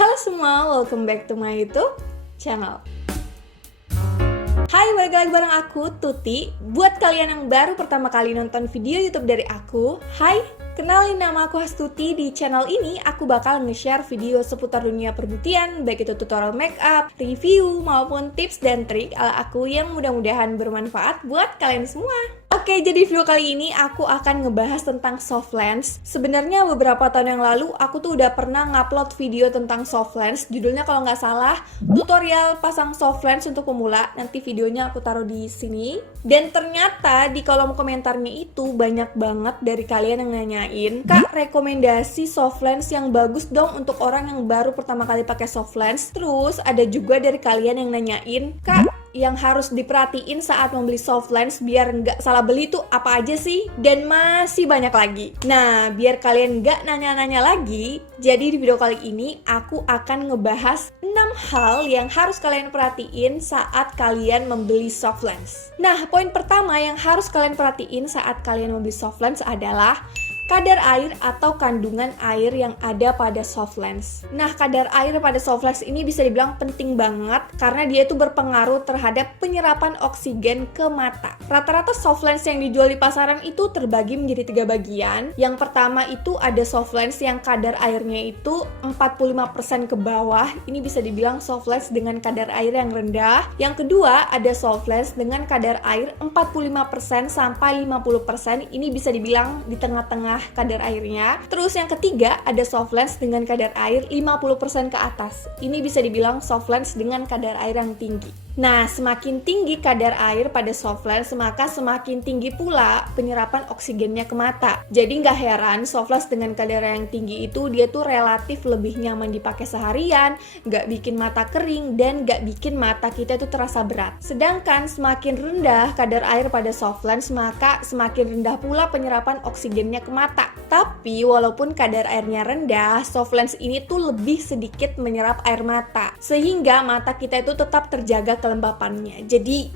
Halo semua, welcome back to my YouTube channel. Hai, balik lagi bareng aku, Tuti. Buat kalian yang baru pertama kali nonton video YouTube dari aku, hai, kenalin nama aku Astuti. Di channel ini aku bakal nge-share video seputar dunia perbutian, baik itu tutorial makeup, review, maupun tips dan trik ala aku yang mudah-mudahan bermanfaat buat kalian semua. Oke, jadi video kali ini aku akan ngebahas tentang soft lens. Sebenarnya beberapa tahun yang lalu aku tuh udah pernah ngupload video tentang soft lens. Judulnya kalau nggak salah, tutorial pasang soft lens untuk pemula. Nanti videonya aku taruh di sini. Dan ternyata di kolom komentarnya itu banyak banget dari kalian yang nanyain, Kak, rekomendasi soft lens yang bagus dong untuk orang yang baru pertama kali pakai soft lens. Terus ada juga dari kalian yang nanyain, Kak, yang harus diperhatiin saat membeli soft lens biar nggak salah beli tuh apa aja sih? Dan masih banyak lagi. Nah, biar kalian nggak nanya-nanya lagi, jadi di video kali ini aku akan ngebahas 6 hal yang harus kalian perhatiin saat kalian membeli soft lens. Nah, poin pertama yang harus kalian perhatiin saat kalian membeli soft lens adalah kadar air atau kandungan air yang ada pada soft lens. Nah, kadar air pada soft lens ini bisa dibilang penting banget karena dia itu berpengaruh terhadap penyerapan oksigen ke mata. Rata-rata soft lens yang dijual di pasaran itu terbagi menjadi 3 bagian. Yang pertama itu ada soft lens yang kadar airnya itu 45% ke bawah. Ini bisa dibilang soft lens dengan kadar air yang rendah. Yang kedua ada soft lens dengan kadar air 45% sampai 50%. Ini bisa dibilang di tengah-tengah kadar airnya. Terus yang ketiga ada soft lens dengan kadar air 50% ke atas. Ini bisa dibilang soft lens dengan kadar air yang tinggi. Nah, semakin tinggi kadar air pada soft lens, maka semakin tinggi pula penyerapan oksigennya ke mata. Jadi nggak heran soft lens dengan kadar yang tinggi itu dia tuh relatif lebih nyaman dipakai seharian, nggak bikin mata kering, dan nggak bikin mata kita itu terasa berat. Sedangkan semakin rendah kadar air pada soft lens, maka semakin rendah pula penyerapan oksigennya ke mata. Tapi walaupun kadar airnya rendah, soft lens ini tuh lebih sedikit menyerap air mata, sehingga mata kita itu tetap terjaga kelembapannya. Jadi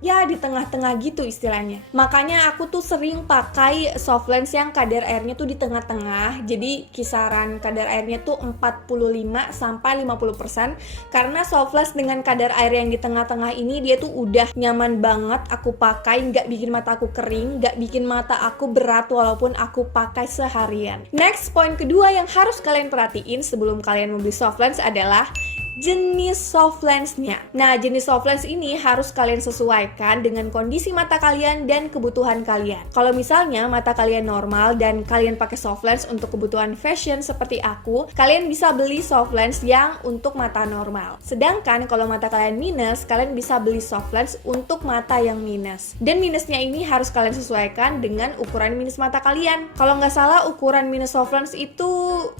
ya di tengah-tengah gitu istilahnya. Makanya aku tuh sering pakai soft lens yang kadar airnya tuh di tengah-tengah. Jadi kisaran kadar airnya tuh 45 sampai 50%. Karena soft lens dengan kadar air yang di tengah-tengah ini dia tuh udah nyaman banget aku pakai, nggak bikin mata aku kering, nggak bikin mata aku berat walaupun aku pakai seharian. Next, poin kedua yang harus kalian perhatiin sebelum kalian membeli soft lens adalah jenis soft lens-nya. Nah, jenis soft lens ini harus kalian sesuaikan dengan kondisi mata kalian dan kebutuhan kalian. Kalau misalnya mata kalian normal dan kalian pakai soft lens untuk kebutuhan fashion seperti aku, kalian bisa beli soft lens yang untuk mata normal. Sedangkan kalau mata kalian minus, kalian bisa beli soft lens untuk mata yang minus. Dan minusnya ini harus kalian sesuaikan dengan ukuran minus mata kalian. Kalau nggak salah, ukuran minus soft lens itu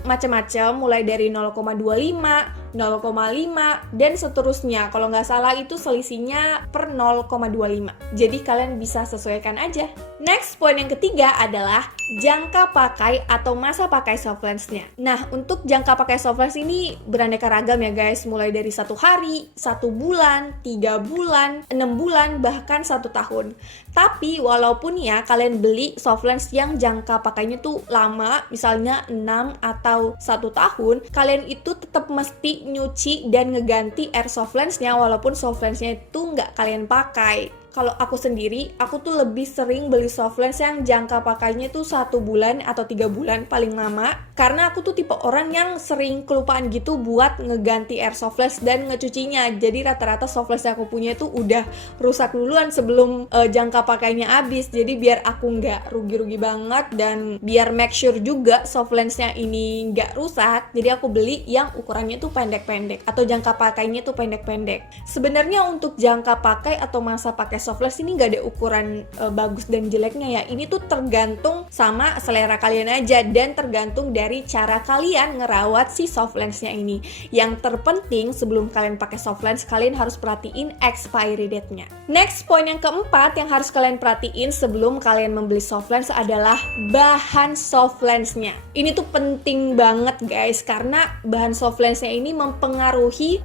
macam-macam, mulai dari 0,25, 0,5 dan seterusnya. Kalau nggak salah itu selisihnya per 0,25. Jadi kalian bisa sesuaikan aja. Next, poin yang ketiga adalah jangka pakai atau masa pakai soft lens-nya. Nah, untuk jangka pakai soft lens ini beraneka ragam ya guys. Mulai dari 1 hari, 1 bulan, 3 bulan, 6 bulan, bahkan 1 tahun. Tapi walaupun ya kalian beli soft lens yang jangka pakainya tuh lama, misalnya 6 atau 1 tahun, kalian itu tetap mesti nyuci dan ngeganti air soft lens-nya walaupun soft lens-nya itu nggak kalian pakai. Kalau aku sendiri, aku tuh lebih sering beli soft lens yang jangka pakainya tuh 1 bulan atau 3 bulan paling lama. Karena aku tuh tipe orang yang sering kelupaan gitu buat ngeganti air soft lens dan ngecucinya. Jadi rata-rata soft lens yang aku punya tuh udah rusak duluan sebelum jangka pakainya habis. Jadi biar aku nggak rugi-rugi banget dan biar make sure juga soft lens-nya ini nggak rusak, jadi aku beli yang ukurannya tuh pendek-pendek atau jangka pakainya tuh pendek-pendek. Sebenarnya untuk jangka pakai atau masa pakai soft lens ini nggak ada ukuran bagus dan jeleknya ya. Ini tuh tergantung sama selera kalian aja dan tergantung dari cara kalian ngerawat si soft lensnya ini. Yang terpenting sebelum kalian pakai soft lens, kalian harus perhatiin expiry date-nya. Next, poin yang keempat yang harus kalian perhatiin sebelum kalian membeli soft lens adalah bahan soft lensnya. Ini tuh penting banget guys, karena bahan soft lensnya ini mempengaruhi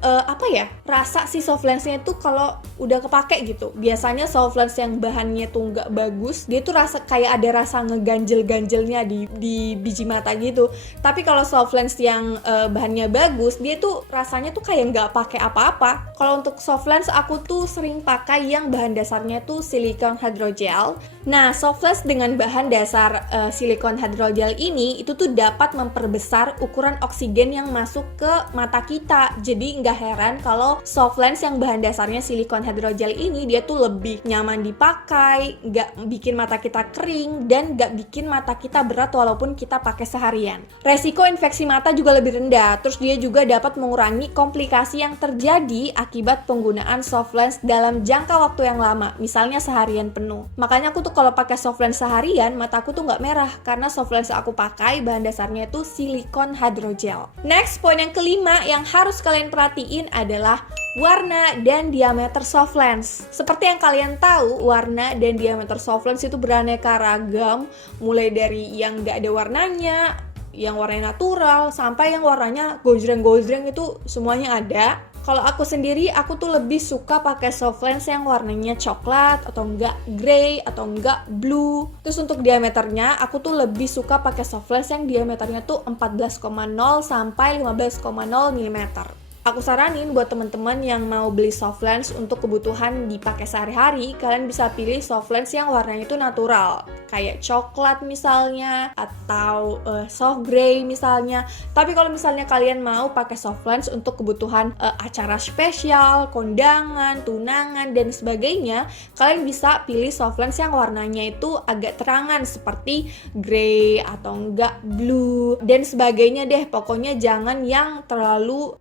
rasa si soft lensnya itu kalau udah kepake gitu. Biasanya rasanya soft lens yang bahannya tuh nggak bagus, dia tuh kayak ada rasa ngeganjel-ganjelnya di biji mata gitu. Tapi kalau soft lens yang bahannya bagus, dia tuh rasanya tuh kayak nggak pakai apa-apa. Kalau untuk soft lens aku tuh sering pakai yang bahan dasarnya tuh silikon hydrogel. Nah, soft lens dengan bahan dasar silikon hydrogel ini itu tuh dapat memperbesar ukuran oksigen yang masuk ke mata kita. Jadi nggak heran kalau soft lens yang bahan dasarnya silikon hydrogel ini dia tuh lebih nyaman dipakai, nggak bikin mata kita kering, dan nggak bikin mata kita berat walaupun kita pakai seharian. Resiko infeksi mata juga lebih rendah, terus dia juga dapat mengurangi komplikasi yang terjadi akibat penggunaan soft lens dalam jangka waktu yang lama, misalnya seharian penuh. Makanya aku tuh kalau pakai soft lens seharian, mataku tuh nggak merah, karena soft lens aku pakai bahan dasarnya itu silikon hydrogel. Next, poin yang kelima yang harus kalian perhatiin adalah warna dan diameter soft lens. Seperti yang kalian tahu, warna dan diameter soft lens itu beraneka ragam, mulai dari yang nggak ada warnanya, yang warnanya natural, sampai yang warnanya gojreng-gojreng, itu semuanya ada. Kalau aku sendiri, aku tuh lebih suka pakai soft lens yang warnanya coklat, atau enggak grey, atau enggak blue. Terus untuk diameternya, aku tuh lebih suka pakai soft lens yang diameternya tuh 14,0 sampai 15,0 mm. Aku saranin buat teman-teman yang mau beli soft lens untuk kebutuhan dipakai sehari-hari, kalian bisa pilih soft lens yang warnanya itu natural, kayak coklat misalnya, atau soft grey misalnya. Tapi kalau misalnya kalian mau pakai soft lens untuk kebutuhan acara spesial, kondangan, tunangan, dan sebagainya, kalian bisa pilih soft lens yang warnanya itu agak terangan, seperti grey atau enggak blue, dan sebagainya deh. Pokoknya jangan yang terlalu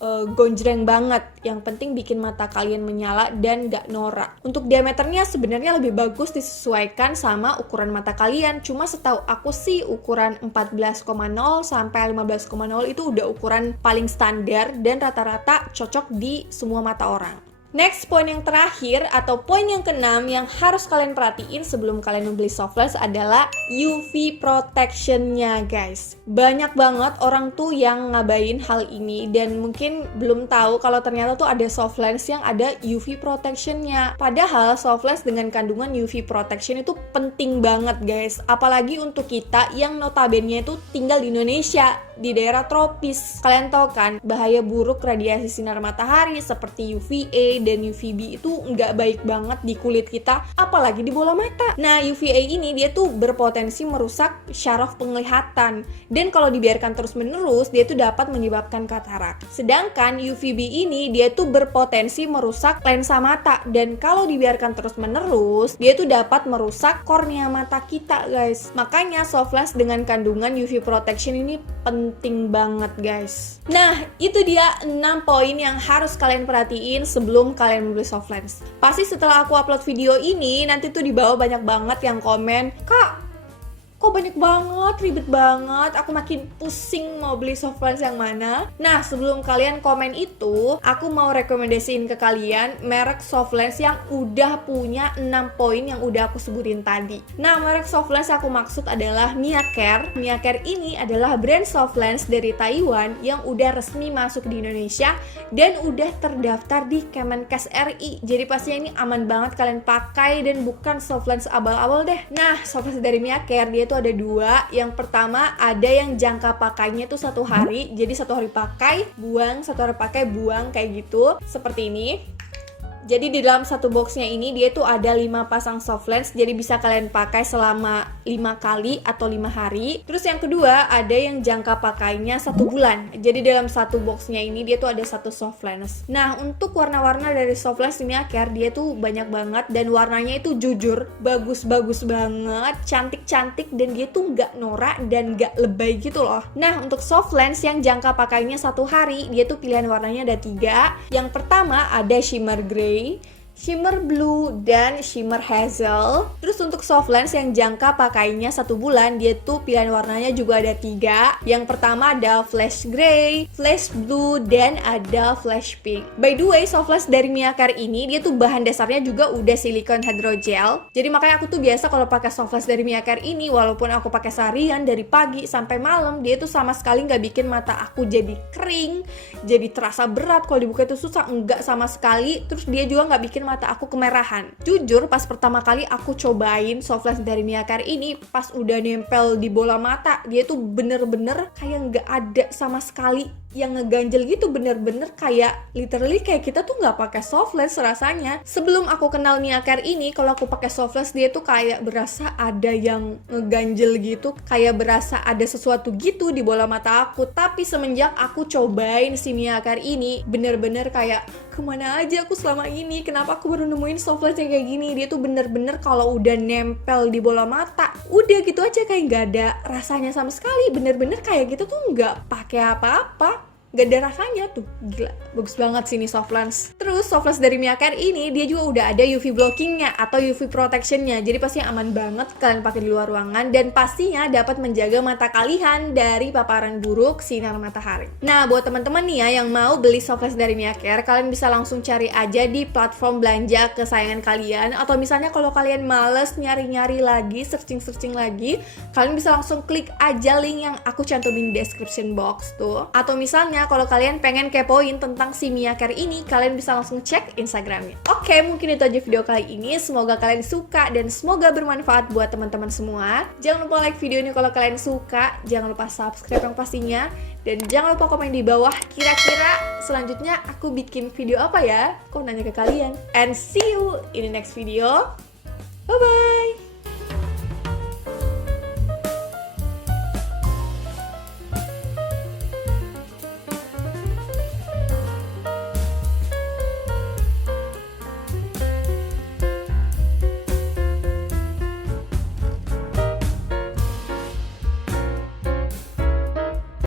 gonjreng banget, yang penting bikin mata kalian menyala dan gak norak. Untuk diameternya sebenarnya lebih bagus disesuaikan sama ukuran mata kalian, cuma setahu aku sih ukuran 14,0 sampai 15,0 itu udah ukuran paling standar dan rata-rata cocok di semua mata orang. Next, poin yang terakhir atau poin yang keenam yang harus kalian perhatiin sebelum kalian membeli soft lens adalah UV protection-nya, guys. Banyak banget orang tuh yang ngabain hal ini dan mungkin belum tahu kalau ternyata tuh ada soft lens yang ada UV protection-nya. Padahal soft lens dengan kandungan UV protection itu penting banget, guys. Apalagi untuk kita yang notabene itu tinggal di Indonesia, di daerah tropis. Kalian tahu kan, bahaya buruk radiasi sinar matahari seperti UVA dan UVB itu nggak baik banget di kulit kita, apalagi di bola mata. Nah, UVA ini dia tuh berpotensi merusak syaraf penglihatan, dan kalau dibiarkan terus-menerus dia tuh dapat menyebabkan katarak. Sedangkan UVB ini dia tuh berpotensi merusak lensa mata, dan kalau dibiarkan terus-menerus dia tuh dapat merusak kornea mata kita, guys. Makanya soft lens dengan kandungan UV protection ini penting banget, guys. Nah, itu dia 6 poin yang harus kalian perhatiin sebelum kalian membeli soft lens. Pasti setelah aku upload video ini, nanti tuh di bawah banyak banget yang komen, "Kak, kok banyak banget, ribet banget, aku makin pusing mau beli soft lens yang mana." Nah, sebelum kalian komen itu, aku mau rekomendasiin ke kalian merek soft lens yang udah punya 6 poin yang udah aku sebutin tadi. Nah, merek soft lens aku maksud adalah Mia Care. Mia Care ini adalah brand soft lens dari Taiwan yang udah resmi masuk di Indonesia dan udah terdaftar di Kemenkes RI. Jadi pastinya ini aman banget kalian pakai dan bukan soft lens abal-abal deh. Nah, soft lens dari Mia Care dia itu ada 2. Yang pertama, ada yang jangka pakainya itu 1 hari. Jadi 1 hari pakai, buang, 1 hari pakai, buang, kayak gitu. Seperti ini. Jadi di dalam satu boxnya ini dia tuh ada 5 pasang soft lens, jadi bisa kalian pakai selama 5 kali atau 5 hari. Terus yang kedua, ada yang jangka pakainya 1 bulan. Jadi dalam satu boxnya ini dia tuh ada 1 soft lens. Nah, untuk warna-warna dari soft lens Mia Care dia tuh banyak banget dan warnanya itu jujur bagus-bagus banget, cantik-cantik, dan dia tuh nggak norak dan nggak lebay gitu loh. Nah, untuk soft lens yang jangka pakainya 1 hari, dia tuh pilihan warnanya ada 3. Yang pertama ada shimmer grey, shimmer blue, dan shimmer hazel. Terus untuk soft lens yang jangka pakainya 1 bulan, dia tuh pilihan warnanya juga ada 3. Yang pertama ada flash gray, flash blue, dan ada flash pink. By the way, soft lens dari Mia Care ini dia tuh bahan dasarnya juga udah silikon hydrogel. Jadi makanya aku tuh biasa kalau pakai soft lens dari Mia Care ini, walaupun aku pakai seharian dari pagi sampai malam, dia tuh sama sekali nggak bikin mata aku jadi kering, jadi terasa berat. Kalau dibuka itu susah, enggak sama sekali. Terus dia juga nggak bikin mata aku kemerahan. Jujur pas pertama kali aku cobain soft lens dari Mia Care ini, pas udah nempel di bola mata, dia tuh bener-bener kayak nggak ada sama sekali yang ngeganjel gitu, bener-bener kayak literally kayak kita tuh nggak pakai soft lens rasanya. Sebelum aku kenal Mia Care ini, kalau aku pakai soft lens dia tuh kayak berasa ada yang ngeganjel gitu, kayak berasa ada sesuatu gitu di bola mata aku. Tapi semenjak aku cobain si Mia Care ini, bener-bener kayak kemana aja aku selama ini, kenapa aku baru nemuin soft lens yang kayak gini. Dia tuh bener-bener kalau udah nempel di bola mata, udah gitu aja kayak nggak ada rasanya sama sekali, bener-bener kayak gitu tuh nggak pakai apa-apa, gak ada rasanya tuh. Gila, bagus banget sih ini soft lens. Terus soft lens dari Mia Care ini dia juga udah ada UV blockingnya atau UV protectionnya, jadi pasti aman banget kalian pakai di luar ruangan, dan pastinya dapat menjaga mata kalian dari paparan buruk sinar matahari. Nah, buat teman-teman nih ya yang mau beli soft lens dari Mia Care, kalian bisa langsung cari aja di platform belanja kesayangan kalian, atau misalnya kalau kalian males nyari-nyari lagi, searching lagi, kalian bisa langsung klik aja link yang aku cantumin di description box tuh. Atau misalnya kalau kalian pengen kepoin tentang si Mia Care ini, kalian bisa langsung cek Instagramnya. Oke, mungkin itu aja video kali ini. Semoga kalian suka dan semoga bermanfaat buat teman-teman semua. Jangan lupa like video ini kalau kalian suka. Jangan lupa subscribe yang pastinya. Dan jangan lupa komen di bawah kira-kira selanjutnya aku bikin video apa ya? Kok nanya ke kalian. And see you in the next video. Bye-bye!